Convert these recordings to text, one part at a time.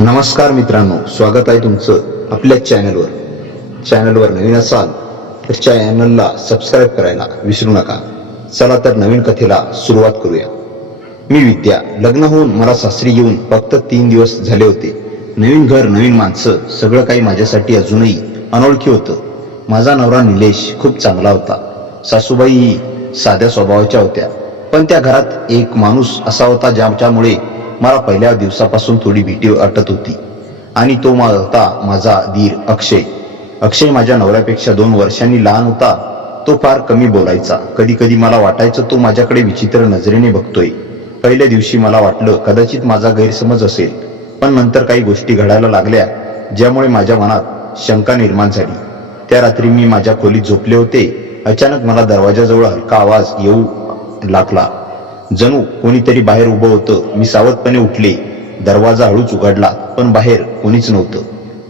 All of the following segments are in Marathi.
नमस्कार मित्रांनो, स्वागत आहे तुमचं आपल्या चॅनलवर नवीन असाल तर चॅनलला सबस्क्राईब करायला विसरू नका. चला तर नवीन कथेला सुरुवात करूया. मी विद्या. लग्न होऊन मला सासरी येऊन फक्त 3 दिवस झाले होते. नवीन घर, नवीन माणसं, सगळं काही माझ्यासाठी अजूनही अनोळखी होतं. माझा नवरा निलेश खूप चांगला होता. सासूबाई साध्या स्वभावाच्या होत्या, पण त्या घरात एक माणूस असा होता ज्यामुळे मला पहिल्या दिवसापासून थोडी भीती वाटत होती. आणि तो होता माझा धीर अक्षय. अक्षय माझ्या नवऱ्यापेक्षा 2 वर्षांनी लहान होता. तो फार कमी बोलायचा. कधी कधी मला वाटायचं तो माझ्याकडे विचित्र नजरेने बघतोय. पहिल्या दिवशी मला वाटलं कदाचित माझा गैरसमज असेल, पण नंतर काही गोष्टी घडायला लागल्या ज्यामुळे माझ्या मनात शंका निर्माण झाली. त्या रात्री मी माझ्या खोलीत झोपले होते. अचानक मला दरवाजाजवळ हलका आवाज येऊ लागला. जणू कोणीतरी बाहेर उभं होतं. मी सावधपणे उठले. दरवाजा हळूच उघडला, पण बाहेर कोणीच नव्हतं.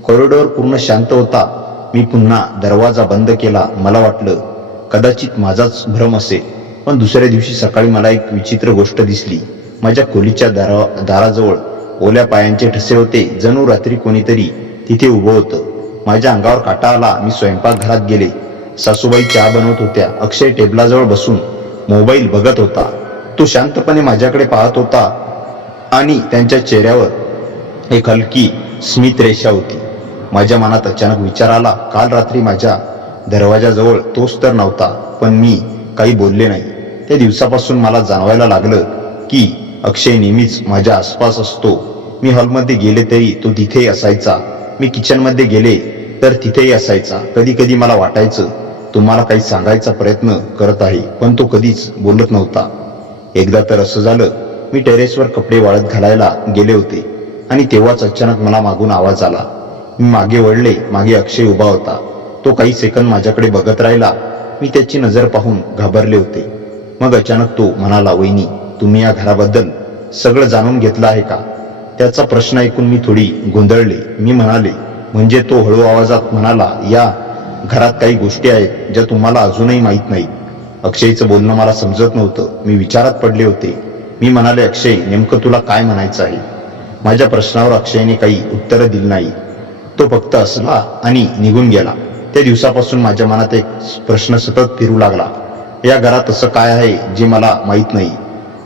कॉरिडॉर पूर्ण शांत होता. मी पुन्हा दरवाजा बंद केला. मला वाटलं कदाचित माझाच भ्रम असेल, पण दुसऱ्या दिवशी सकाळी मला एक विचित्र गोष्ट दिसली. माझ्या खोलीच्या दाराजवळ ओल्या पायांचे ठसे होते. जणू रात्री कोणीतरी तिथे उभं होतं. माझ्या अंगावर काटा आला. मी स्वयंपाकघरात गेले. सासूबाई चहा बनवत होत्या. अक्षय टेबलाजवळ बसून मोबाईल बघत होता. तो शांतपणे माझ्याकडे पाहत होता आणि त्यांच्या चेहऱ्यावर एक हलकी स्मित रेषा होती. माझ्या मनात अचानक विचार आला, काल रात्री माझ्या दरवाजाजवळ तोच तर नव्हता. पण मी काही बोलले नाही. त्या दिवसापासून मला जाणवायला लागलं की अक्षय नेहमीच माझ्या आसपास असतो. मी हॉलमध्ये गेले तरी तो तिथेही असायचा. मी किचनमध्ये गेले तर तिथेही असायचा. कधी कधी मला वाटायचं तुम्हाला काही सांगायचा प्रयत्न करत आहे, पण तो कधीच बोलत नव्हता. एकदा तर असं झालं, मी टेरेसवर कपडे वाळत घालायला गेले होते आणि तेव्हाच अचानक मला मागून आवाज आला. मी मागे वळले. मागे अक्षय उभा होता. तो काही सेकंद माझ्याकडे बघत राहिला. मी त्याची नजर पाहून घाबरले होते. मग अचानक तो म्हणाला, वहिनी, तुम्ही या घराबद्दल सगळं जाणून घेतलं आहे का? त्याचा प्रश्न ऐकून मी थोडी गोंधळले. मी म्हणाले, म्हणजे? तो हळू आवाजात म्हणाला, या घरात काही गोष्टी आहेत ज्या तुम्हाला अजूनही माहीत नाहीत. अक्षयचं बोलणं मला समजत नव्हतं. मी विचारात पडले होते. मी म्हणाले, अक्षय, नेमकं तुला काय म्हणायचं आहे? माझ्या प्रश्नावर अक्षयने काही उत्तर दिलं नाही. तो फक्त हसला आणि निघून गेला. त्या दिवसापासून माझ्या मनात एक प्रश्न सतत फिरू लागला. या घरात असं काय आहे जे मला माहीत नाही?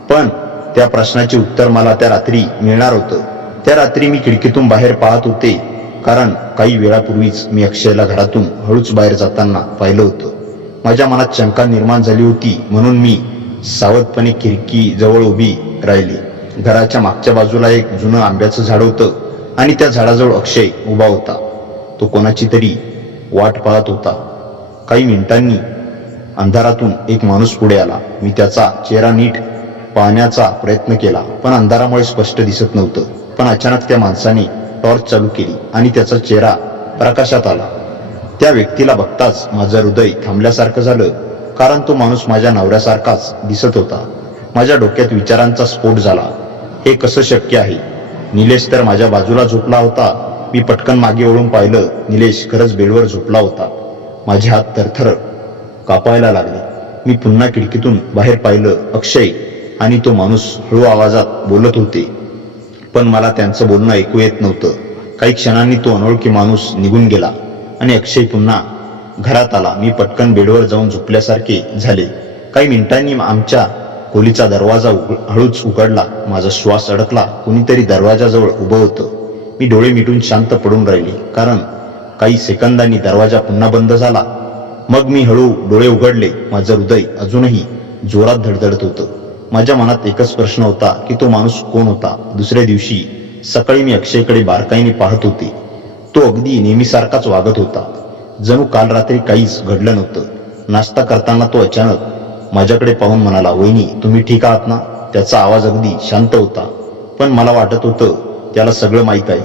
पण त्या प्रश्नाचे उत्तर मला त्या रात्री मिळणार होतं. त्या रात्री मी खिडकीतून बाहेर पाहत होते, कारण काही वेळापूर्वीच मी अक्षयला घरातून हळूच बाहेर जाताना पाहिलं होतं. माझ्या मनात शंका निर्माण झाली होती, म्हणून मी सावधपणे खिडकी जवळ उभी राहिली. घराच्या मागच्या बाजूला एक जुनं आंब्याचं झाड होतं आणि त्या झाडाजवळ अक्षय उभा होता. तो कोणाची तरी वाट पाहत होता. काही मिनिटांनी अंधारातून एक माणूस पुढे आला. मी त्याचा चेहरा नीट पाहण्याचा प्रयत्न केला, पण अंधारामुळे स्पष्ट दिसत नव्हतं. पण अचानक त्या माणसाने टॉर्च चालू केली आणि त्याचा चेहरा प्रकाशात आला. त्या व्यक्तीला बघताच माझं हृदय थांबल्यासारखं झालं, कारण तो माणूस माझ्या नवऱ्यासारखाच दिसत होता. माझ्या डोक्यात विचारांचा स्फोट झाला. हे कसं शक्य आहे? निलेश तर माझ्या बाजूला झोपला होता. मी पटकन मागे वळून पाहिलं. निलेश खरंच बेडवर झोपला होता. माझे हात थरथर कापायला लागले. मी पुन्हा खिडकीतून बाहेर पाहिलं. अक्षय आणि तो माणूस हळू आवाजात बोलत होते, पण मला त्यांचं बोलणं ऐकू येत नव्हतं. काही क्षणांनी तो अनोळखी माणूस निघून गेला आणि अक्षय पुन्हा घरात आला. मी पटकन बेडवर जाऊन झोपल्यासारखे झाले. काही मिनिटांनी आमच्या खोलीचा दरवाजा हळूच उघडला. माझा श्वास अडकला. कुणीतरी दरवाजाजवळ उभं होतं. मी डोळे मिटून शांत पडून राहिले, कारण काही सेकंदांनी दरवाजा पुन्हा बंद झाला. मग मी हळू डोळे उघडले. माझं हृदय अजूनही जोरात धडधडत होतं. माझ्या मनात एकच प्रश्न होता की तो माणूस कोण होता? दुसऱ्या दिवशी सकाळी मी अक्षयकडे बारकाईने पाहत होते. तो अगदी नेहमीसारखाच वागत होता, जणू काल रात्री काहीच घडलं नव्हतं. नाश्ता करताना तो अचानक माझ्याकडे पाहून म्हणाला, वहिनी, तुम्ही ठीक आहात ना? त्याचा आवाज अगदी शांत होता, पण मला वाटत होतं त्याला सगळं माहीत आहे.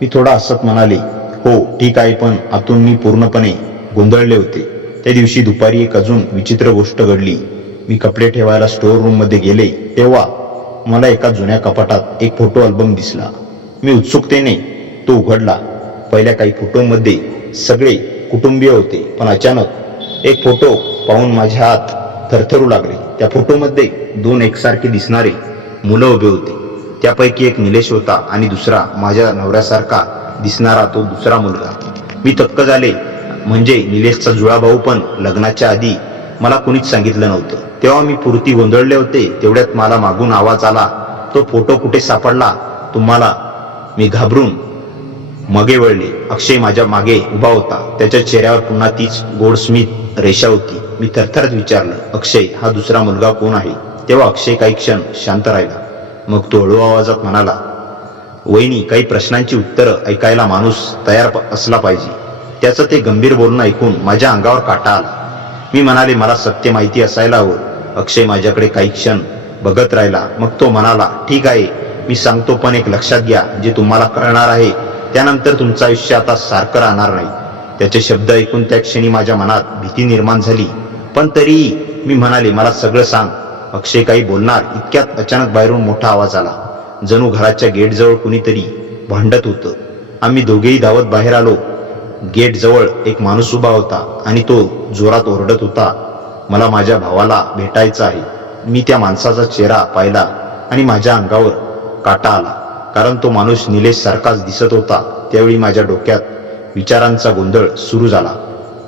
मी थोडा हसत म्हणाले, हो ठीक आहे, पण आतून मी पूर्णपणे गोंधळले होते. त्या दिवशी दुपारी एक अजून विचित्र गोष्ट घडली. मी कपडे ठेवायला स्टोअर रूममध्ये गेले, तेव्हा मला एका जुन्या कपाटात एक फोटो अल्बम दिसला. मी उत्सुकतेने तो उघडला. पहिल्या काही फोटोमध्ये सगळे कुटुंबीय होते, पण अचानक एक फोटो पाहून माझे हात थरथरू लागले. त्या फोटोमध्ये 2 एकसारखे दिसणारे मुलं उभे होते. त्यापैकी एक निलेश होता आणि दुसरा माझ्या नवऱ्यासारखा दिसणारा तो दुसरा मुलगा. मी थक्क झाले. म्हणजे निलेशचा जुळा भाऊ पण लग्नाच्या आधी मला कुणीच सांगितलं नव्हतं. तेव्हा मी पुरती गोंधळले होते. तेवढ्यात मला मागून आवाज आला, तो फोटो कुठे सापडला तुम्हाला? मी घाबरून मागे वळले. अक्षय माझ्या मागे उभा होता. त्याच्या चेहऱ्यावर पुन्हा तीच गोडस्मित रेषा होती. मी थरथरत विचारलं, अक्षय, हा दुसरा मुलगा कोण आहे? तेव्हा अक्षय काही क्षण शांत राहिला. मग तो हळू आवाजात म्हणाला, वहिनी, काही प्रश्नांची उत्तरं ऐकायला माणूस तयार असला पाहिजे. त्याचं ते गंभीर बोलणं ऐकून माझ्या अंगावर काटा आला. मी म्हणाले, मला सत्य माहिती असायला हवं. अक्षय माझ्याकडे काही क्षण बघत राहिला. मग तो म्हणाला, ठीक आहे, मी सांगतो, पण एक लक्षात घ्या, जे तुम्हाला कळणार आहे त्यानंतर तुमचं आयुष्य आता सारखं राहणार नाही. त्याचे शब्द ऐकून त्या क्षणी माझ्या मनात भीती निर्माण झाली. पण तरीही मी म्हणाले, मला सगळं सांग. अक्षय काही बोलणार इतक्यात अचानक बाहेरून मोठा आवाज आला. जणू घराच्या गेटजवळ कुणीतरी भांडत होतं. आम्ही दोघेही धावत बाहेर आलो. गेटजवळ एक माणूस उभा होता आणि तो जोरात ओरडत होता, मला माझ्या भावाला भेटायचं आहे. मी त्या माणसाचा चेहरा पाहिला आणि माझ्या अंगावर काटा आला. कारण तो माणूस निलेश सारखाच दिसत होता. त्यावेळी माझ्या डोक्यात विचारांचा गोंधळ सुरू झाला.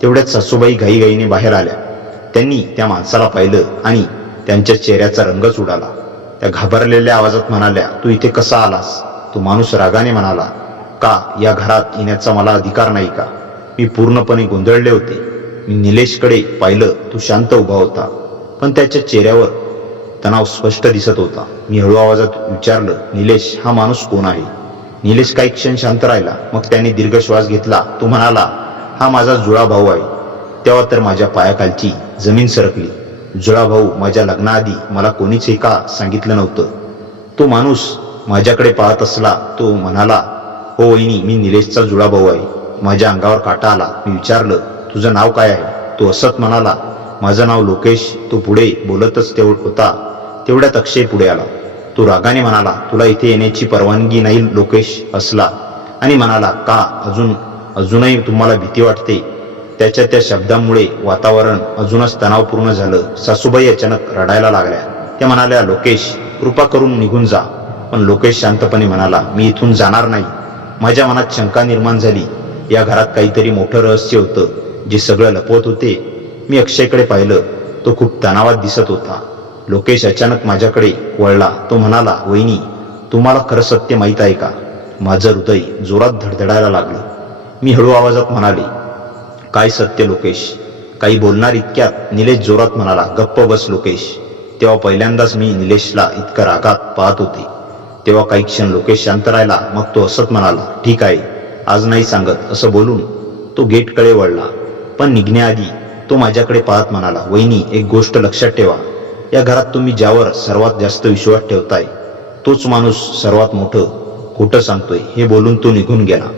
तेवढ्यात सासूबाई घाईघाईने बाहेर आल्या. त्यांनी त्या माणसाला पाहिलं आणि त्यांच्या चेहऱ्याचा रंगच उडाला. त्या घाबरलेल्या आवाजात म्हणाल्या, तू इथे कसा आलास? तो माणूस रागाने म्हणाला, का या घरात येण्याचा मला अधिकार नाही का? मी पूर्णपणे गोंधळले होते. मी निलेशकडे पाहिलं. तो शांत उभा होता, पण त्याच्या चेहऱ्यावर तणाव स्पष्ट दिसत होता. मी हळू आवाजात विचारलं, निलेश, हा माणूस कोण आहे? निलेश काही क्षण शांत राहिला. मग त्याने दीर्घ श्वास घेतला. तो म्हणाला, हा माझा जुळा भाऊ आहे. तेव्हा तर माझ्या पायाखालची जमीन सरकली. जुळा भाऊ? माझ्या लग्नाआधी मला कोणीच हे का सांगितलं नव्हतं? तो माणूस माझ्याकडे पाहत असला. तो म्हणाला, हो वहिनी, मी निलेशचा जुळा भाऊ आहे. माझ्या अंगावर काटा आला. मी विचारलं, तुझं नाव काय आहे? तो असत म्हणाला, माझं नाव लोकेश. तो पुढे बोलतच होता. तेवढ्यात अक्षय पुढे आला. तो रागाने म्हणाला, तुला इथे येण्याची परवानगी नाही लोकेश असला. आणि म्हणाला, का अजूनही तुम्हाला भीती वाटते? त्याच्या त्या शब्दांमुळे वातावरण अजूनच तणावपूर्ण झालं. सासूबाई अचानक रडायला लागल्या. त्या म्हणाल्या, लोकेश, कृपा करून निघून जा. पण लोकेश शांतपणे म्हणाला, मी इथून जाणार नाही. माझ्या मनात शंका निर्माण झाली. या घरात काहीतरी मोठं रहस्य होतं, जे सगळं लपवत होते. मी अक्षयकडे पाहिलं. तो खूप तणावात दिसत होता. लोकेश अचानक माझ्याकडे वळला. तो म्हणाला, वहिनी, तुम्हाला खरं सत्य माहीत आहे का? माझं हृदय जोरात धडधडायला लागलं. मी हळू आवाजात म्हणाले, काय सत्य लोकेश? काही बोलणार इतक्यात निलेश जोरात म्हणाला, गप्प बस लोकेश. तेव्हा पहिल्यांदाच मी निलेशला इतकं रागात पाहत होते. तेव्हा काही क्षण लोकेश शांत राहिला. मग तो असत म्हणाला, ठीक आहे, आज नाही सांगत. असं बोलून तो गेटकडे वळला. पण निघण्याआधी तो माझ्याकडे पाहत म्हणाला, वहिनी, एक गोष्ट लक्षात ठेवा. या घरात तुम्ही ज्यावर सर्वात जास्त विश्वास ठेवताय तोच माणूस सर्वात मोठं खोटं सांगतोय. हे बोलून तो निघून गेला.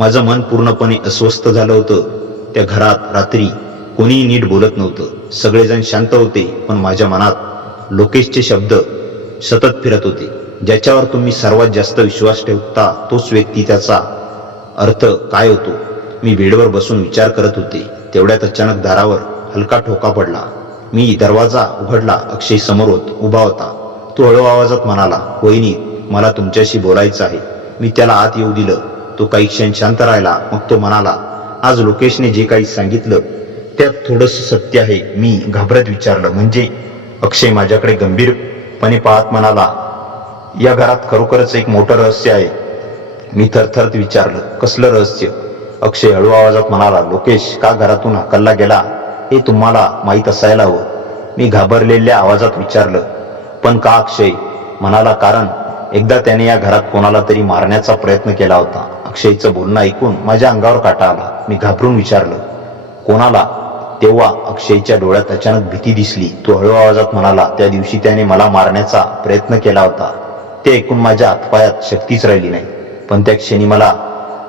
माझं मन पूर्णपणे अस्वस्थ झालं होतं. त्या घरात रात्री कोणीही नीट बोलत नव्हतं. सगळेजण शांत होते. पण माझ्या मनात लोकेशचे शब्द सतत फिरत होते, ज्याच्यावर तुम्ही सर्वात जास्त विश्वास ठेवता तोच व्यक्ती, त्याचा अर्थ काय होतो? मी बेडवर बसून विचार करत होते. तेवढ्यात अचानक दारावर हलका ठोका पडला. मी दरवाजा उघडला. अक्षय समोर उभा होता. तो हळू आवाजात म्हणाला, वहिनी, मला तुमच्याशी बोलायचं आहे. मी त्याला आत येऊ दिलं. तो काही क्षण शांत राहिला. मग तो म्हणाला, आज लोकेशने जे काही सांगितलं त्यात थोडंसं सत्य आहे. मी घाबरत विचारलं, म्हणजे? अक्षय माझ्याकडे गंभीरपणे पाहत म्हणाला, या घरात खरोखरच एक मोठं रहस्य आहे. मी थरथरत विचारलं, कसलं रहस्य? अक्षय हळू आवाजात म्हणाला, लोकेश का घरातून हाकलला गेला हे तुम्हाला माहीत असायला हवं. मी घाबरलेल्या आवाजात विचारलं, पण का? अक्षय म्हणाला, कारण एकदा त्याने या घरात कोणाला तरी मारण्याचा प्रयत्न केला होता. अक्षयचं बोलणं ऐकून माझ्या अंगावर काटा आला. मी घाबरून विचारलं, कोणाला? तेव्हा अक्षयच्या डोळ्यात अचानक भीती दिसली. तो हळू आवाजात म्हणाला, त्या दिवशी त्याने मला मारण्याचा प्रयत्न केला होता. ते ऐकून माझ्या हातपायात शक्तीच राहिली नाही. पण त्या क्षणी मला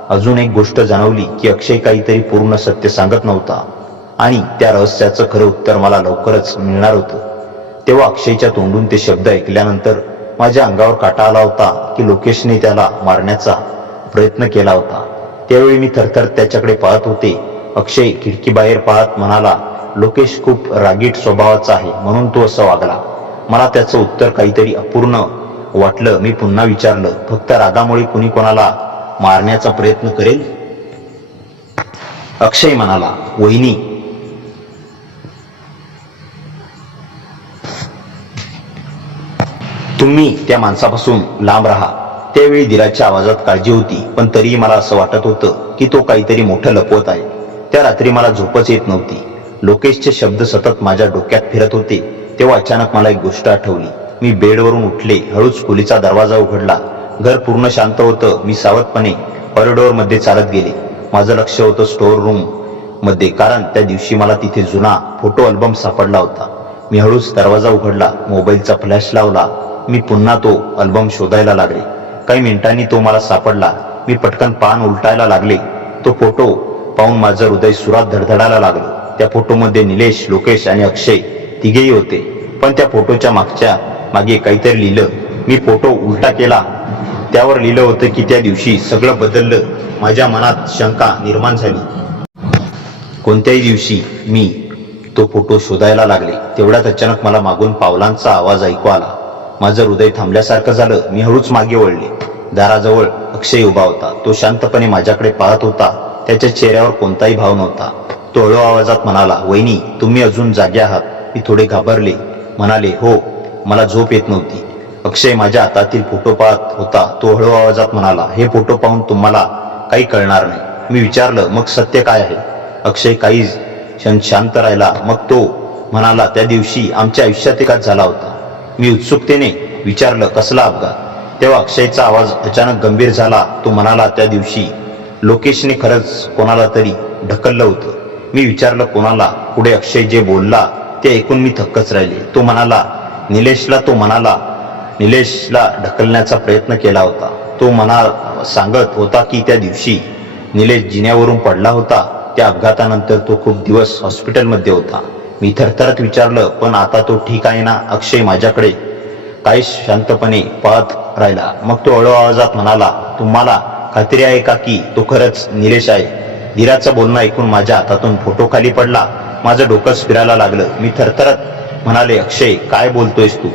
अजून एक गोष्ट जाणवली की अक्षय काहीतरी पूर्ण सत्य सांगत नव्हता आणि त्या रहस्याचं खरं उत्तर मला लवकरच मिळणार होतं. तेव्हा अक्षयच्या तोंडून ते शब्द ऐकल्यानंतर माझ्या अंगावर काटा आला होता की लोकेशने त्याला मारण्याचा प्रयत्न केला होता. त्यावेळी मी थरथर त्याच्याकडे पाहत होते. अक्षय खिडकीबाहेर पाहत म्हणाला, लोकेश खूप रागीट स्वभावाचा आहे म्हणून तो असं वागला. मला त्याचं उत्तर काहीतरी अपूर्ण वाटलं मी पुन्हा विचारलं, फक्त रागामुळे कुणी कोणाला मारण्याचा प्रयत्न करेल? अक्षय म्हणाला, वहिनी तुम्ही त्या माणसापासून लांब राहा. त्यावेळी दिलाच्या आवाजात काळजी होती, पण तरीही मला असं वाटत होतं की तो काहीतरी मोठं लपवत आहे. त्या रात्री मला झोपच येत नव्हती. लोकेशचे शब्द सतत माझ्या डोक्यात फिरत होते. तेव्हा अचानक मला एक गोष्ट आठवली. मी बेडवरून उठले, हळूच खोलीचा दरवाजा उघडला. घर पूर्ण शांत होतं. मी सावधपणे कॉरिडॉरमध्ये चालत गेले. माझं लक्ष होतं स्टोअर रूम मध्ये, कारण त्या दिवशी मला तिथे जुना फोटो अल्बम सापडला होता. मी हळूच दरवाजा उघडला, मोबाईलचा फ्लॅश लावला. मी पुन्हा तो अल्बम शोधायला लागले. काही मिनिटांनी तो मला सापडला. मी पटकन पान उलटायला लागले. तो फोटो पाहून माझं हृदय सुरात धडधडायला लागलं. त्या फोटोमध्ये निलेश, लोकेश आणि अक्षय तिघेही होते, पण त्या फोटोच्या मागे काहीतरी लिहिलं. मी फोटो उलटा केला. त्यावर लिहिलं होतं की त्या दिवशी सगळं बदललं. माझ्या मनात शंका निर्माण झाली. कोणत्याही दिवशी मी तो फोटो शोधायला लागले. तेवढ्यात अचानक मला मागून पावलांचा आवाज ऐकू आला. माझं हृदय थांबल्यासारखं झालं. मी हळूच मागे वळले. दाराजवळ अक्षय उभा होता. तो शांतपणे माझ्याकडे पाहत होता. त्याच्या चेहऱ्यावर कोणताही भाव नव्हता. तो हळू आवाजात म्हणाला, वहिनी तुम्ही अजून जागे आहात? मी थोडे घाबरले. म्हणाले, हो, मला झोप येत नव्हती. अक्षय माझ्या हातातील फोटो पाहत होता. तो हळू आवाजात म्हणाला, हे फोटो पाहून तुम्हाला काही कळणार नाही. मी विचारलं, मग सत्य काय आहे? अक्षय काही क्षण शांत राहिला. मग तो म्हणाला, त्या दिवशी आमच्या आयुष्यात एक अपघात झाला होता. मी उत्सुकतेने विचारलं, कसला अपघात? तेव्हा अक्षयचा आवाज अचानक गंभीर झाला. तो म्हणाला, त्या दिवशी लोकेशने खरंच कोणाला तरी ढकललं होतं. मी विचारलं, कोणाला? पुढे अक्षय जे बोलला ते ऐकून मी थक्कच राहिले. तो म्हणाला, निलेशला ढकलण्याचा प्रयत्न केला होता. तो सांगत होता की त्या दिवशी निलेश जिन्यावरून पडला होता. त्या अपघातानंतर तो खूप दिवस हॉस्पिटलमध्ये होता. मी थरथरत विचारलं, पण आता तो ठीक आहे ना? अक्षय माझ्याकडे काही शांतपणे पाहत राहिला. मग तो हळू आवाजात म्हणाला, तुम्हाला खात्री आहे का की तो खरंच निलेश आहे? धीराचं बोलणं ऐकून माझ्या हातातून फोटो खाली पडला. माझं डोकंच फिरायला लागलं. मी थरथरत म्हणाले, अक्षय काय बोलतोयस तू?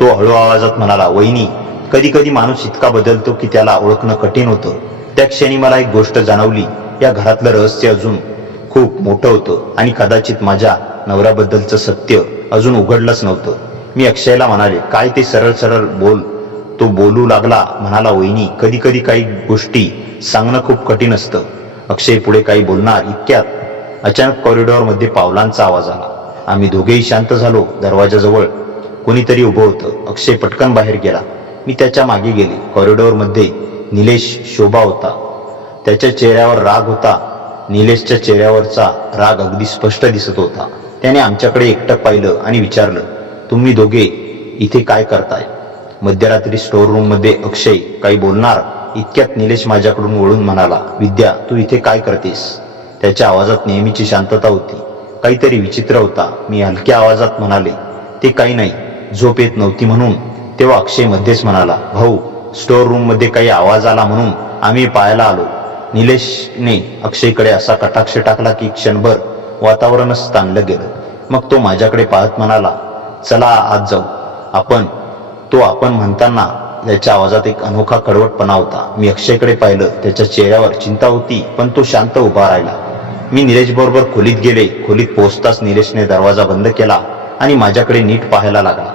तो हळू आवाजात म्हणाला, वहिनी कधी कधी माणूस इतका बदलतो की त्याला ओळखणं कठीण होतं. त्या क्षणी मला एक गोष्ट जाणवली. या घरातलं रहस्य अजून खूप मोठं होतं आणि कदाचित माझ्या नवऱ्याबद्दलचं सत्य अजून उघडलंच नव्हतं. मी अक्षयला म्हणाले, काय ते सरळ सरळ बोल. तो बोलू लागला. म्हणाला, वहिनी कधी कधी काही गोष्टी सांगणं खूप कठीण असतं. अक्षय पुढे काही बोलणार इतक्यात अचानक कॉरिडॉरमध्ये पावलांचा आवाज आला. आम्ही दोघेही शांत झालो. दरवाजाजवळ कोणीतरी उभं होतं. अक्षय पटकन बाहेर गेला. मी त्याच्या मागे गेले. कॉरिडॉरमध्ये निलेश शोभा होता. त्याच्या चेहऱ्यावर राग होता. निलेशच्या चेहऱ्यावरचा राग अगदी स्पष्ट दिसत होता. त्याने आमच्याकडे एकटक पाहिलं आणि विचारलं, तुम्ही दोघे इथे काय करताय? मध्यरात्री स्टोअर रूम मध्ये अक्षय काही बोलणार इतक्यात निलेश माझ्याकडून वळून म्हणाला, विद्या तू इथे काय करतेस? त्याच्या आवाजात नेहमीची शांतता होती. काहीतरी विचित्र होता. मी हलक्या आवाजात म्हणाले, ते काही नाही, झोप येत नव्हती म्हणून. तेव्हा अक्षय मध्येच म्हणाला, भाऊ स्टोअर रूम मध्ये काही आवाज आला म्हणून आम्ही पाहायला आलो. निलेशने अक्षयकडे असा कटाक्ष टाकला की क्षणभर वातावरणच ताणलं गेलं. मग तो माझ्याकडे पाहत म्हणाला, चला आत जाऊ. आपण म्हणताना त्याच्या आवाजात एक अनोखा कडवटपणा होता. मी अक्षयकडे पाहिलं. त्याच्या चेहऱ्यावर चिंता होती, पण तो शांत उभा राहिला. मी निलेश बरोबर खोलीत गेले. खोलीत पोहोचताच निलेशने दरवाजा बंद केला आणि माझ्याकडे नीट पाहायला लागला.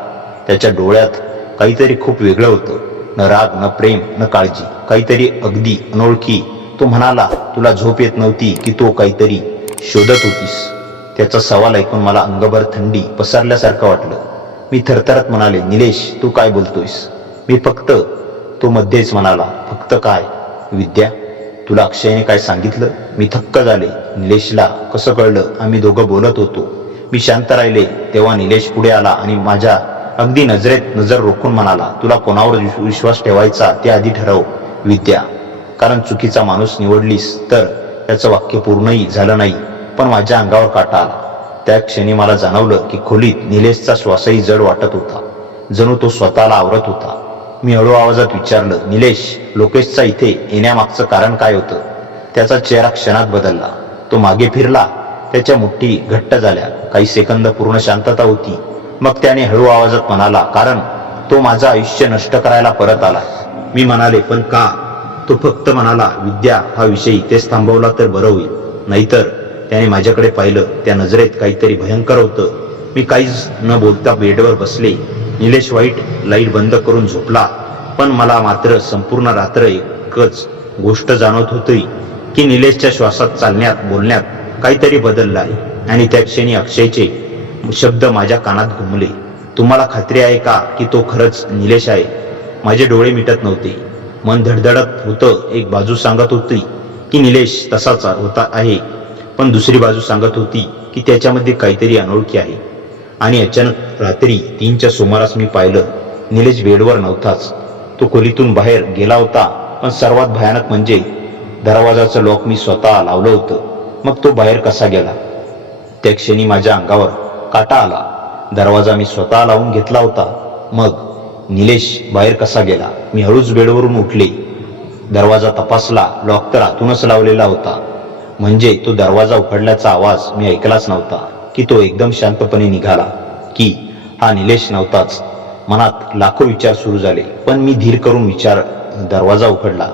त्याच्या डोळ्यात काहीतरी खूप वेगळं होतं. न राग, न प्रेम, न काळजी, काहीतरी अगदी अनोळखी. तो म्हणाला, तुला झोप येत नव्हती की तू काहीतरी शोधत होतीस? त्याचा सवाल ऐकून मला अंगभर थंडी पसरल्यासारखं वाटलं. मी थरथरत म्हणाले, निलेश तू काय बोलतोयस? मी फक्त. तो मध्येच म्हणाला, फक्त काय? विद्या तुला अक्षयने काय सांगितलं? मी थक्क झाले. निलेशला कसं कळलं? आम्ही दोघं बोलत होतो. मी शांत राहिले. तेव्हा निलेश पुढे आला आणि माझ्या अगदी नजरेत नजर रोखून म्हणाला, तुला कोणावर विश्वास ठेवायचा ते आधी ठरव विद्या, कारण चुकीचा माणूस निवडलीस तर. त्याचं वाक्य पूर्णही झालं नाही, पण माझ्या अंगावर काटा आला. त्या क्षणी मला जाणवलं की खोलीत निलेशचा श्वासही जड वाटत होता, जणू तो स्वतःला आवरत होता. मी हळू आवाजात विचारलं, निलेश लोकेशचा इथे येण्यामागचं कारण काय होतं? त्याचा चेहरा क्षणात बदलला. तो मागे फिरला. त्याच्या मुठी घट्ट झाल्या. काही सेकंद पूर्ण शांतता होती. मग त्याने हळू आवाजात म्हणाला, कारण तो माझं आयुष्य नष्ट करायला परत आला. मी म्हणाले, पण का? तो फक्त म्हणाला, विद्या हा विषय इथेच थांबवला तर बरं होईल. नाहीतर. त्याने माझ्याकडे पाहिलं. त्या नजरेत काहीतरी भयंकर होतं. मी काहीच न बोलता बेडवर बसले. निलेश वाईट लाईट बंद करून झोपला. पण मला मात्र संपूर्ण रात्र एकच गोष्ट जाणवत होती की निलेशच्या श्वासात, चालण्यात, बोलण्यात काहीतरी बदललं आहे. आणि त्या क्षणी अक्षयचे शब्द माझ्या कानात घुमले. तुम्हाला खात्री आहे का की तो खरंच निलेश आहे? माझे डोळे मिटत नव्हते. मन धडधडत होतं. एक बाजू सांगत होती की निलेश तसाच होता आहे, पण दुसरी बाजू सांगत होती की त्याच्यामध्ये काहीतरी अनोळखी आहे. आणि अचानक रात्री 3च्या सुमारास मी पाहिलं, निलेश बेडवर नव्हताच. तो खोलीतून बाहेर गेला होता. पण सर्वात भयानक म्हणजे दरवाजाचं लॉक मी स्वतः लावलं होतं. मग तो बाहेर कसा गेला? त्या क्षणी माझ्या अंगावर काटा आला. दरवाजा मी स्वतः लावून घेतला होता. मग निलेश बाहेर कसा गेला? मी हळूच बेडवरून उठले. दरवाजा तपासला. लॉक तर आतूनच लावलेला होता. म्हणजे तो दरवाजा उघडल्याचा आवाज मी ऐकलाच नव्हता. की तो एकदम शांतपणे निघाला? की हा निलेश नव्हताच? मनात लाखो विचार सुरू झाले. पण मी धीर करून दरवाजा उघडला.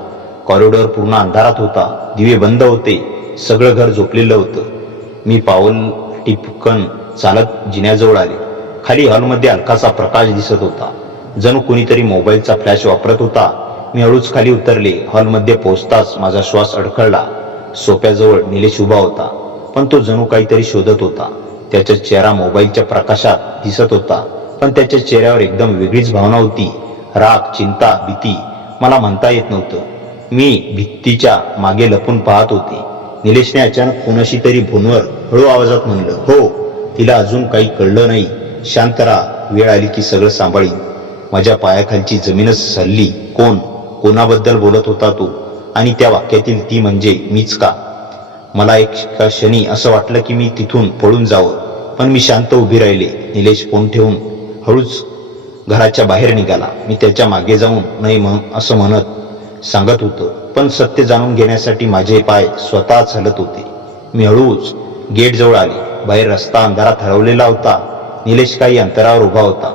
कॉरिडॉर पूर्ण अंधारात होता. दिवे बंद होते. सगळं घर झोपलेलं होतं. मी पाऊल टिपकन चालत जिन्याजवळ आले. खाली हॉलमध्ये हलकासा प्रकाश दिसत होता. जणू कोणीतरी मोबाईलचा फ्लॅश वापरत होता. मी हळूच खाली उतरले. हॉलमध्ये पोहोचताच माझा श्वास अडखळला. सोफ्याजवळ निलेश उभा होता. पण तो जणू काहीतरी शोधत होता. त्याचा चेहरा मोबाईलच्या प्रकाशात दिसत होता. पण त्याच्या चेहऱ्यावर एकदम वेगळीच भावना होती. राग, चिंता, भीती. मला म्हणता येत नव्हतं. मी भित्तीच्या मागे लपून पाहत होते. निलेशने अचानक कोणाशी तरी फोनवर हळू आवाजात म्हणलं, हो. तिला अजून काही कळलं नाही. शांत राहा. वेळ आली की सगळं सांभाळीन. माझ्या पायाखालची जमीनच हलली. कोणाबद्दल बोलत होता तो? आणि त्या वाक्यातील ती म्हणजे मीच का? मला एका क्षणी असं वाटलं की मी तिथून पळून जावं. पण मी शांत उभी राहिले. निलेश फोन ठेवून हळूच घराच्या बाहेर निघाला. मी त्याच्या मागे जाऊन नाही असं म्हणत सांगत होतं. पण सत्य जाणून घेण्यासाठी माझे पाय स्वतःच हलत होते. मी हळूच गेटजवळ आले. बाहेर रस्ता अंधारात हरवलेला होता. निलेश काही अंतरावर उभा होता.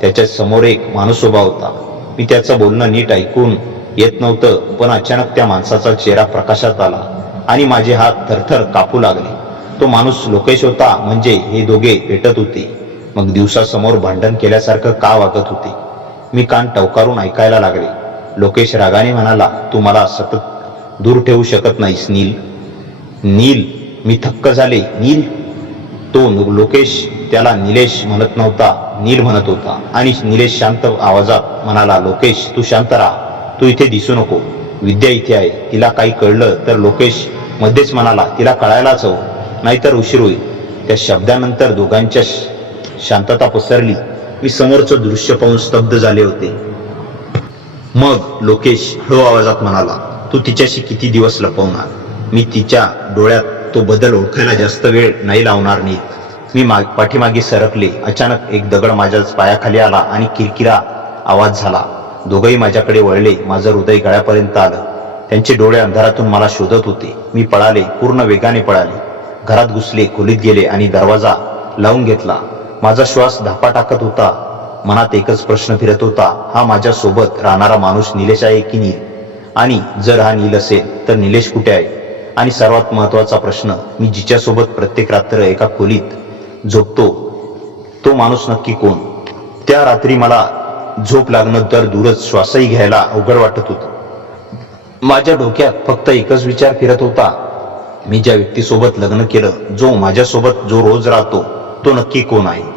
त्याच्या समोर एक माणूस उभा होता. मी त्याचं बोलणं नीट ऐकून येत नव्हतं. पण अचानक त्या माणसाचा चेहरा प्रकाशात आला आणि माझे हात थरथर कापू लागले. तो माणूस लोकेश होता. म्हणजे हे दोघे भेटत होते. मग दिवसासमोर भांडण केल्यासारखं का वागत होते? मी कान टवकारून ऐकायला लागले. लोकेश रागाने म्हणाला, तू मला सतत दूर ठेवू शकत नाहीस नील. नील. मी थक्क झाले. नील? तो लोकेश त्याला निलेश म्हणत नव्हता, नील म्हणत होता. आणि निलेश शांत आवाजात म्हणाला, लोकेश तू शांत राहा. तू इथे दिसू नको. विद्या इथे आहे. तिला काही कळलं तर? लोकेश मध्येच म्हणाला, तिला कळायलाच हवं, नाहीतर उशीर होईल. त्या शब्दानंतर दोघांच्या शांतता पसरली. मी समोरचं दृश्य पाहून स्तब्ध झाले होते. मग लोकेश हळू आवाजात म्हणाला, तू तिच्याशी किती दिवस लपवणार? मी तिच्या डोळ्यात तो बदल ओळखायला जास्त वेळ नाही लावणार नाही. मी पाठीमागे सरकले. अचानक एक दगड माझ्या पायाखाली आला आणि किरकिरा आवाज झाला. दोघंही माझ्याकडे वळले. माझं हृदय गळ्यापर्यंत आलं. त्यांचे डोळे अंधारातून मला शोधत होते. मी पळाले. पूर्ण वेगाने पळाले. घरात घुसले. खोलीत गेले आणि दरवाजा लावून घेतला. माझा श्वास धापा टाकत होता. मनात एकच प्रश्न फिरत होता, हा माझ्या सोबत राहणारा माणूस निलेश आहे की नील? आणि जर हा नील असेल तर निलेश कुठे आहे? आणि सर्वात महत्वाचा प्रश्न, मी जिच्यासोबत प्रत्येक रात्र एका खोलीत झोपतो तो माणूस नक्की कोण? त्या रात्री मला झोप लागणं तर दूरच, श्वासही घ्यायला अवघड वाटत होतं. माझ्या डोक्यात फक्त एकच विचार फिरत होता, मी ज्या व्यक्तीसोबत लग्न केलं, जो माझ्यासोबत जो रोज राहतो, तो नक्की कोण आहे?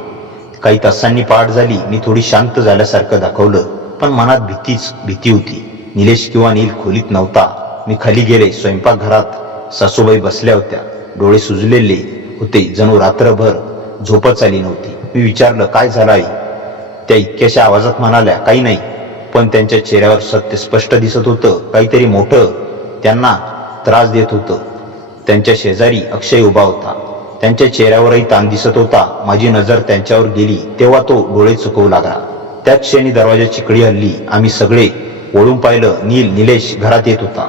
काही तासांनी पहाट झाली. मी थोडी शांत झाल्यासारखं दाखवलं, पण मनात भीती होती. निलेश किंवा नील खोलीत नव्हता. मी खाली गेले. स्वयंपाकघरात सासूबाई बसल्या होत्या. डोळे सुजलेले होते, जणू रात्रभर झोपच आली नव्हती. मी विचारलं, काय झालं आई? त्या इतक्याशा आवाजात म्हणाल्या, काही नाही. पण त्यांच्या चेहऱ्यावर सत्य स्पष्ट दिसत होतं. काहीतरी मोठं त्यांना त्रास देत होतं. त्यांच्या शेजारी अक्षय उभा होता. त्यांच्या चेहऱ्यावरही ताण दिसत होता. माझी नजर त्यांच्यावर गेली तेव्हा तो डोळे चुकवू लागला. त्याच क्षणी दरवाजाची कडी हलली. आम्ही सगळे वळून पाहिलं. निलेश घरात येत होता.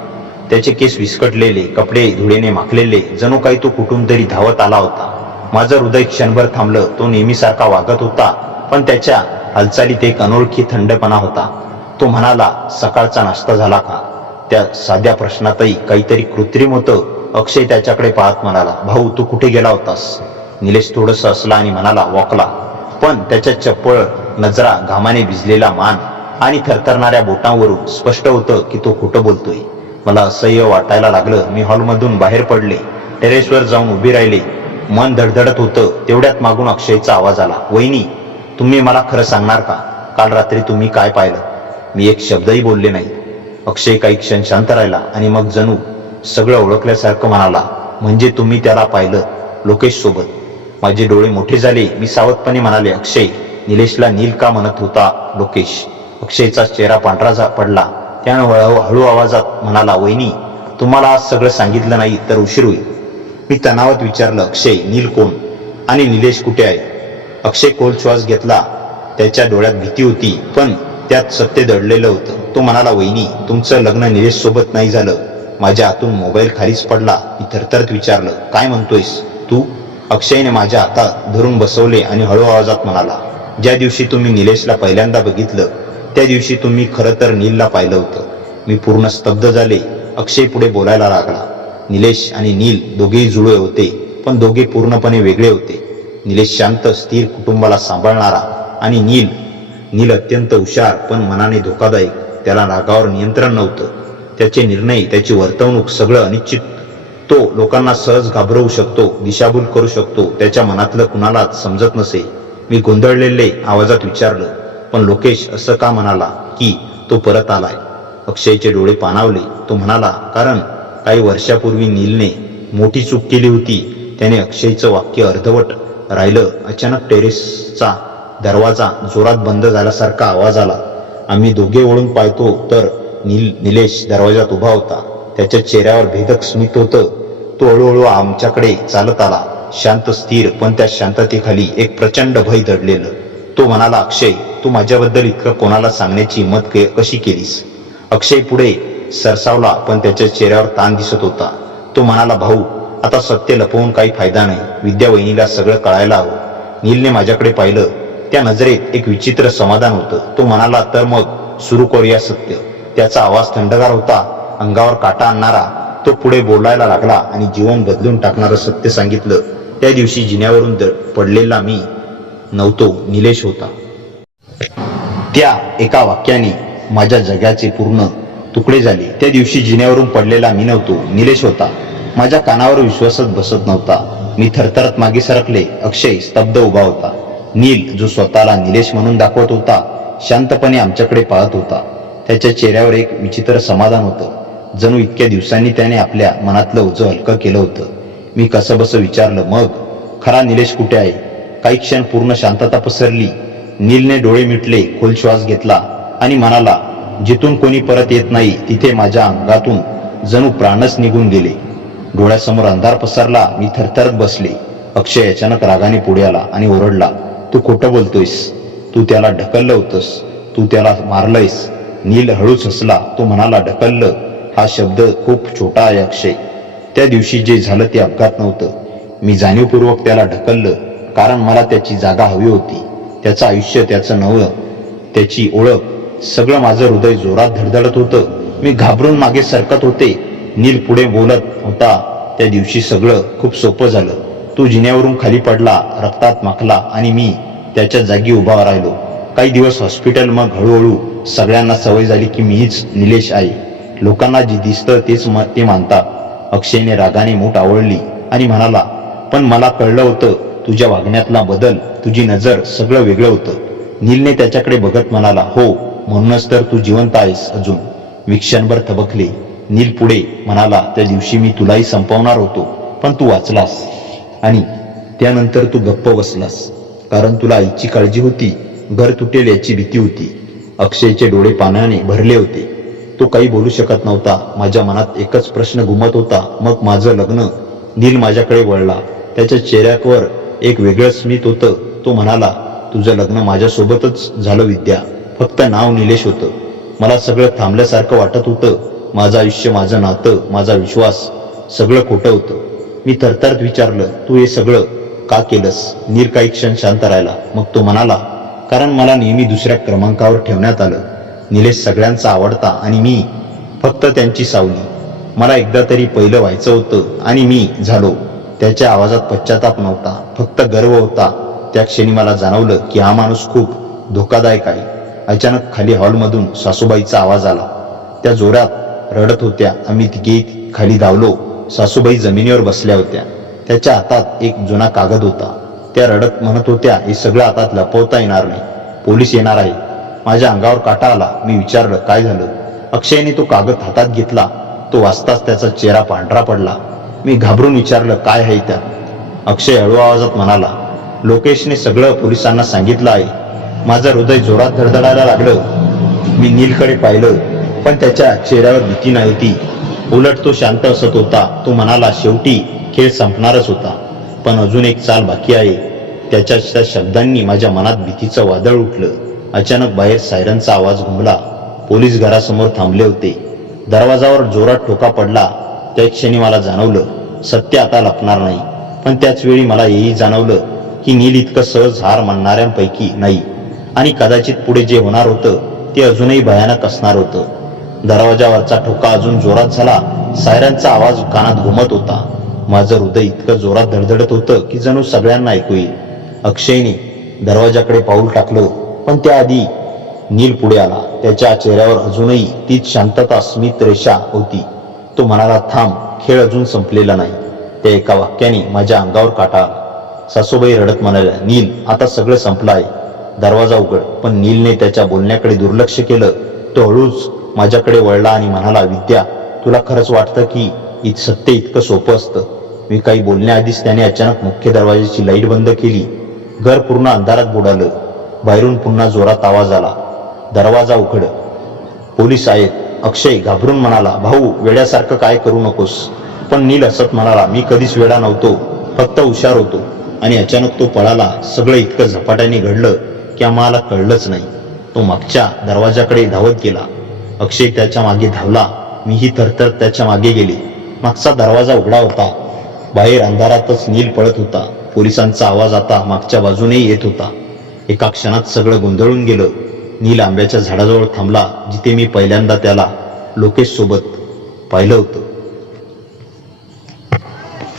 त्याचे केस विस्कटलेले, कपडे धुळेने माखलेले, जणू काही तो कुठून तरी धावत आला होता. माझं हृदय क्षणभर थांबलं. तो नेहमीसारखा वागत होता, पण त्याच्या हालचालीत एक अनोळखी थंडपणा होता. तो म्हणाला, सकाळचा नाश्ता झाला का? त्या साध्या प्रश्नातही काहीतरी कृत्रिम होतं. अक्षय त्याच्याकडे पाहत म्हणाला, भाऊ तू कुठे गेला होतास? निलेश थोडंसं हसला आणि म्हणाला, वॉकला. पण त्याच्या चपळ नजरा, घामाने भिजलेला मान आणि थरथरणाऱ्या बोटांवरून स्पष्ट होतं की तो खोटं बोलतोय. मला असह्य वाटायला लागलं. मी हॉलमधून बाहेर पडले, टेरेसवर जाऊन उभी राहिले. मन धडधडत होतं. तेवढ्यात मागून अक्षयचा आवाज आला, वहिनी तुम्ही मला खरं सांगणार का? काल रात्री तुम्ही काय पाहिलं? मी एक शब्दही बोलले नाही. अक्षय काही क्षण शांत राहिला आणि मग जणू सगळं ओळखल्यासारखं म्हणाला, म्हणजे तुम्ही त्याला पाहिलं लोकेश सोबत? माझे डोळे मोठे झाले. मी सावधपणे म्हणाले, अक्षय, निलेशला नील का म्हणत होता लोकेश? अक्षयचा चेहरा पांढरा पडला. त्यानं हळू आवाजात म्हणाला, वहिनी तुम्हाला आज सगळं सांगितलं नाही तर उशीर होईल. मी तणावात विचारलं, अक्षय, नील कोण आणि निलेश कुठे आहे? अक्षय खोल श्वास घेतला. त्याच्या डोळ्यात भीती होती, पण त्यात सत्य दडलेलं होतं. तो म्हणाला, वहिनी तुमचं लग्न निलेश सोबत नाही झालं. माझ्या हातून मोबाईल खालीच पडला. मी थरथरत विचारलं, काय म्हणतोयस तू? अक्षयने माझ्या हातात धरून बसवले आणि हळू आवाजात म्हणाला, ज्या दिवशी तुम्ही निलेशला पहिल्यांदा बघितलं त्या दिवशी तुम्ही खरं तर नीलला पाहिलं होतं. मी पूर्ण स्तब्ध झाले. अक्षय पुढे बोलायला लागला, निलेश आणि नील दोघेही जुळे होते, पण दोघे पूर्णपणे वेगळे होते. निलेश शांत स्थिर कुटुंबाला सांभाळणारा आणि नील अत्यंत हुशार पण मनाने धोकादायक. त्याला रागावर नियंत्रण नव्हतं. त्याचे निर्णय, त्याची वर्तवणूक सगळं अनिश्चित. तो लोकांना सहज घाबरवू शकतो, दिशाभूल करू शकतो. त्याच्या मनातलं कुणालाच समजत नसे. मी गोंधळलेले आवाजात विचारलं, पण लोकेश असं का म्हणाला की तो परत आलाय? अक्षयचे डोळे पाणावले. तो म्हणाला, कारण काही वर्षापूर्वी नीलने मोठी चूक केली होती. त्याने अक्षयचं वाक्य अर्धवट राहिलं. अचानक टेरेसचा दरवाजा जोरात बंद झाल्यासारखा आवाज आला. आम्ही दोघे वळून पाहतो तर निलेश दरवाजात उभा होता. त्याच्या चेहऱ्यावर भेदक स्मित होतं. तो हळूहळू आमच्याकडे चालत आला, शांत स्थिर, पण त्या शांततेखाली एक प्रचंड भय दडलेलं. तो म्हणाला, अक्षय, तू माझ्याबद्दल इतकं कोणाला सांगण्याची हिंमत कशी केलीस? अक्षय पुढे सरसावला, पण त्याच्या चेहऱ्यावर ताण दिसत होता. तो म्हणाला, भाऊ, आता सत्य लपवून काही फायदा नाही. विद्या वहिनीला सगळं कळायला हवं. नीलने माझ्याकडे पाहिलं. त्या नजरेत एक विचित्र समाधान होतं. तो म्हणाला, तर मग सुरू करूया सत्य. त्याचा आवाज थंडगार होता, अंगावर काटा आणणारा. तो पुढे बोलायला लागला आणि जीवन बदलून टाकणारं सत्य सांगितलं. त्या दिवशी जिन्यावरून पडलेला मी नव्हतो, निलेश होता. त्या एका वाक्याने माझ्या जगाचे पूर्ण तुकडे झाले. त्या दिवशी जिन्यावरून पडलेला मी नव्हतो, निलेश होता. माझ्या कानावर विश्वासच बसत नव्हता. मी थरथरत मागे सरकले. अक्षय स्तब्ध उभा होता. नील, जो स्वतःला निलेश म्हणून दाखवत होता, शांतपणे आमच्याकडे पाहत होता. त्याच्या चेहऱ्यावर एक विचित्र समाधान होतं. जणू इतक्या दिवसांनी त्याने आपल्या मनातलं ओझं हलकं केलं होतं. मी कसंबसं विचारलं, मग खरा निलेश कुठे आहे? काही क्षण पूर्ण शांतता पसरली. नीलने डोळे मिटले, खोल श्वास घेतला आणि म्हणाला, जिथून कोणी परत येत नाही तिथे माझ्या अंगातून जणू प्राणच निघून गेले. डोळ्यासमोर अंधार पसरला. मी थरथरत बसले. अक्षय अचानक रागाने पुढे आला आणि ओरडला, तू खोटं बोलतोयस. तू त्याला ढकललं होतंस. तू त्याला मारलंयस. नील हळूच हसला. तो म्हणाला, ढकललं हा शब्द खूप छोटा आहे अक्षय. त्या दिवशी जे झालं ते अपघात नव्हतं. मी जाणीवपूर्वक त्याला ढकललं, कारण मला त्याची जागा हवी होती. त्याचं आयुष्य, त्याचं नवं, त्याची ओळख, सगळं. माझं हृदय जोरात धडधडत होतं. मी घाबरून मागे सरकत होते. नील पुढे बोलत होता, त्या दिवशी सगळं खूप सोपं झालं. तू जिन्यावरून खाली पडला, रक्तात माखला आणि मी त्याच्या जागी उभा राहिलो. काही दिवस हॉस्पिटल, मग हळूहळू सगळ्यांना सवय झाली की मीच निलेश आहे. लोकांना जे दिसतं तेच ते मानतात. अक्षयने रागाने मूठ आवळली आणि म्हणाला, पण मला कळलं होतं तुझ्या वागण्यातला बदल, तुझी नजर, सगळं वेगळं होतं. नीलने त्याच्याकडे बघत म्हणाला, हो, म्हणूनच तर तू जिवंत आहेस अजून. मी क्षणभर थबकले. नील पुढे म्हणाला, त्या दिवशी मी तुलाही संपवणार होतो, पण तू वाचलास. आणि त्यानंतर तू गप्प बसलास, कारण तुला आईची काळजी होती, घर तुटेल याची भीती होती. अक्षयचे डोळे पाण्याने भरले होते. तो काही बोलू शकत नव्हता. माझ्या मनात एकच प्रश्न घुमत होता, मग माझं लग्न? नील माझ्याकडे वळला. त्याच्या चेहऱ्यावर एक वेगळं स्मित होतं. तो म्हणाला, तुझं लग्न माझ्यासोबतच झालं विद्या, फक्त नाव निलेश होतं. मला सगळं थांबल्यासारखं वाटत होतं. माझं आयुष्य, माझं नातं, माझा विश्वास, सगळं खोटं होतं. मी थरथरत विचारलं, तू हे सगळं का केलंस? नील काही क्षण शांत राहिला. मग तो म्हणाला, कारण मला नेहमी दुसऱ्या क्रमांकावर ठेवण्यात आलं. निलेश सगळ्यांचा आवडता आणि मी फक्त त्यांची सावली. मला एकदा तरी पहिलं व्हायचं होतं आणि मी झालो. त्याच्या आवाजात पश्चाताप नव्हता, फक्त गर्व होता. त्या क्षणी मला जाणवलं की हा माणूस खूप धोकादायक आहे. अचानक खाली हॉलमधून सासूबाईचा आवाज आला. त्या जोरात रडत होत्या. आम्ही तिघे खाली धावलो. सासूबाई जमिनीवर बसल्या होत्या. त्याच्या हातात एक जुना कागद होता. त्या रडत म्हणत होत्या, हे सगळं आता लपवता येणार नाही, पोलीस येणार आहे. माझ्या अंगावर काटा आला. मी विचारलं, काय झालं? अक्षयने तो कागद हातात घेतला. तो वाचताच त्याचा चेहरा पांढरा पडला. मी घाबरून विचारलं, काय आहे त्यात? अक्षय हळू आवाजात म्हणाला, लोकेशने सगळं पोलिसांना सांगितलं आहे. माझं हृदय जोरात धडधडायला लागलं. मी नीलकडे पाहिलं, पण त्याच्या चेहऱ्यावर भीती नव्हती. उलट तो शांत असत होता. तो म्हणाला, शेवटी खेळ संपणारच होता, पण अजून एक चाल बाकी आहे. त्याच्या त्या शब्दांनी माझ्या मनात भीतीचं वादळ उठलं. अचानक बाहेर सायरनचा आवाज घुमला. पोलीस घरासमोर थांबले होते. दरवाजावर जोरात ठोका पडला. त्या क्षणी मला जाणवलं, सत्य आता लपणार नाही. पण त्याच वेळी मला हेही जाणवलं की नील इतकं सहज हार मानणाऱ्यांपैकी नाही आणि कदाचित पुढे जे होणार होतं ते अजूनही भयानक असणार होतं. दरवाजावरचा ठोका अजून जोरात झाला. सायरनचा आवाज कानात घुमत होता. माझं हृदय इतकं जोरात धडधडत होतं की जणू सगळ्यांना ऐकू येईल. अक्षयने दरवाजाकडे पाऊल टाकलं, पण त्याआधी नील पुढे आला. त्याच्या चेहऱ्यावर अजूनही तीच शांतता, स्मित रेषा होती. तो म्हणाला, थांब, खेळ अजून संपलेला नाही. त्या एका वाक्याने माझ्या अंगावर काटा आला. सासूबाई रडत म्हणाल्या, नील, आता सगळं संपलं आहे, दरवाजा उघड. पण नीलने त्याच्या बोलण्याकडे दुर्लक्ष केलं. तो हळूच माझ्याकडे वळला आणि म्हणाला, विद्या, तुला खरंच वाटतं की सत्य इतकं सोपं असतं? मी काही बोलण्याआधीच त्याने अचानक मुख्य दरवाजाची लाईट बंद केली. घर पूर्ण अंधारात बुडालं. बाहेरून पुन्हा जोरात आवाज आला, दरवाजा उघड, पोलीस आहेत. अक्षय घाबरून म्हणाला, भाऊ, वेड्यासारखं काय करू नकोस. पण नील हसत म्हणाला, मी कधीच वेडा नव्हतो, फक्त हुशार होतो. आणि अचानक तो पळाला. सगळं इतकं झपाट्याने घडलं की आम्हाला कळलंच नाही. तो मागच्या दरवाजाकडे धावत गेला. अक्षय त्याच्या मागे धावला. मीही थरथर त्याच्या मागे गेले. मागचा दरवाजा उघडा होता. बाहेर अंधारातच नील पळत होता. पोलिसांचा आवाज आता मागच्या बाजूने येत होता. एका क्षणात सगळं गोंधळून गेलं. नील आंब्याच्या झाडाजवळ थांबला, जिथे मी पहिल्यांदा त्याला लोकेश सोबत पाहिलं होतं.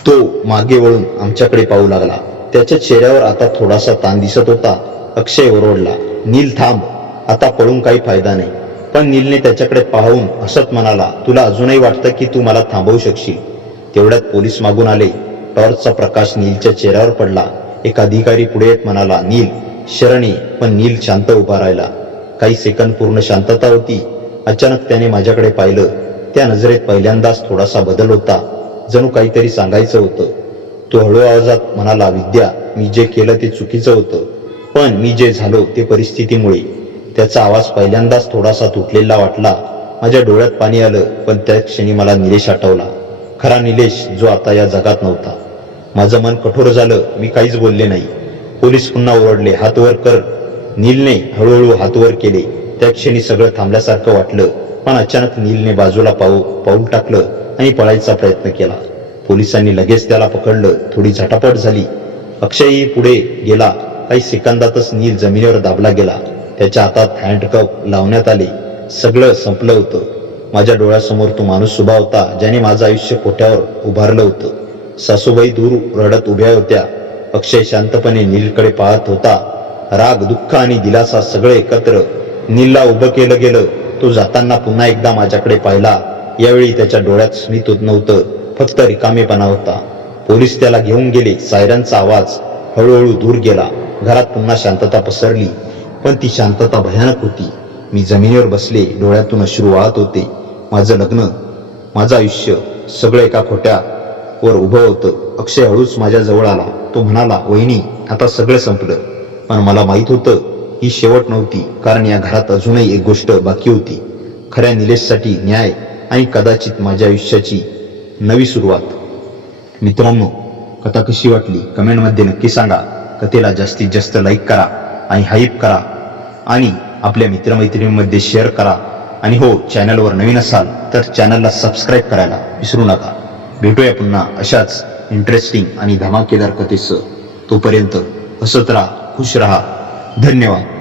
तो मागे वळून आमच्याकडे पाहू लागला. त्याच्या चेहऱ्यावर आता थोडासा ताण दिसत होता. अक्षय ओरडला, नील, थांब, आता पळून काही फायदा नाही. पण नीलने त्याच्याकडे पाहून हसत म्हणाला, तुला अजूनही वाटतं की तू मला थांबवू शकशील? तेवढ्यात पोलीस मागून आले. टॉर्चचा प्रकाश नीलच्या चेहऱ्यावर पडला. एक अधिकारी पुढे येत म्हणाला, नील, शरण ये. पण नील शांत उभा राहिला. काही सेकंद पूर्ण शांतता होती. अचानक त्याने माझ्याकडे पाहिलं. त्या नजरेत पहिल्यांदाच थोडासा बदल होता, जणू काहीतरी सांगायचं होतं. तो हळू आवाजात म्हणाला, विद्या, मी जे केलं ते चुकीचं होतं, पण मी जे झालो ते परिस्थितीमुळे. त्याचा आवाज पहिल्यांदाच थोडासा तुटलेला वाटला. माझ्या डोळ्यात पाणी आलं. पण त्या क्षणी मला निलेश आठवला, खरा निलेश, जो आता या जगात नव्हता. माझं मन कठोर झालं. मी काहीच बोलले नाही. पोलीस पुन्हा ओरडले, हात वर कर. नीलने हळूहळू हात वर केले. त्या क्षणी सगळं थांबल्यासारखं वाटलं. पण अचानक नीलने बाजूला पाऊल टाकलं आणि पळायचा प्रयत्न केला. पोलिसांनी लगेच त्याला पकडलं. थोडी झटापट झाली. अक्षयही पुढे गेला. काही सेकंदातच नील जमिनीवर दाबला गेला. त्याच्या हातात हँडकफ लावण्यात आले. सगळं संपलं होतं. माझ्या डोळ्यासमोर तो माणूस उभा होता, ज्याने माझं आयुष्य कोठ्यावर उभारलं होतं. सासूबाई दूर रडत उभ्या होत्या. अक्षय शांतपणे नीलकडे पाहत होता. राग, दुःख आणि दिलासा सगळे एकत्र. नीलला उभं केलं गेलं. तो जाताना पुन्हा एकदा माझ्याकडे पाहिला. यावेळी त्याच्या डोळ्यात स्मित होत नव्हतं, फक्त रिकामेपणा होता. पोलीस त्याला घेऊन गेले. सायरनचा आवाज हळूहळू दूर गेला. घरात पुन्हा शांतता पसरली. पण ती शांतता भयानक होती. मी जमिनीवर बसले. डोळ्यातून अश्रू वाहत होते. माझं लग्न, माझं आयुष्य, सगळं एका खोट्यावर उभं होतं. अक्षय हळूच माझ्या जवळ आला. तो म्हणाला, वहिनी, आता सगळं संपलं. पण मला माहित होतं ही शेवट नव्हती, कारण या घरात अजूनही एक गोष्ट बाकी होती. खऱ्या निलेशसाठी न्याय आणि कदाचित माझ्या आयुष्याची नवी सुरुवात. मित्रांनो, कथा कशी वाटली कमेंटमध्ये नक्की सांगा. कथेला जास्तीत जास्त लाईक करा आणि हाईप करा आणि आपल्या मित्रमैत्रिणींमध्ये शेअर करा. आणि हो, चॅनलवर नवीन असाल तर चॅनलला सबस्क्राईब करायला विसरू नका. भेटूया पुन्हा अशाच इंटरेस्टिंग आणि धमाकेदार कथेसह. तोपर्यंत हसत राहा, खुश राहा. धन्यवाद.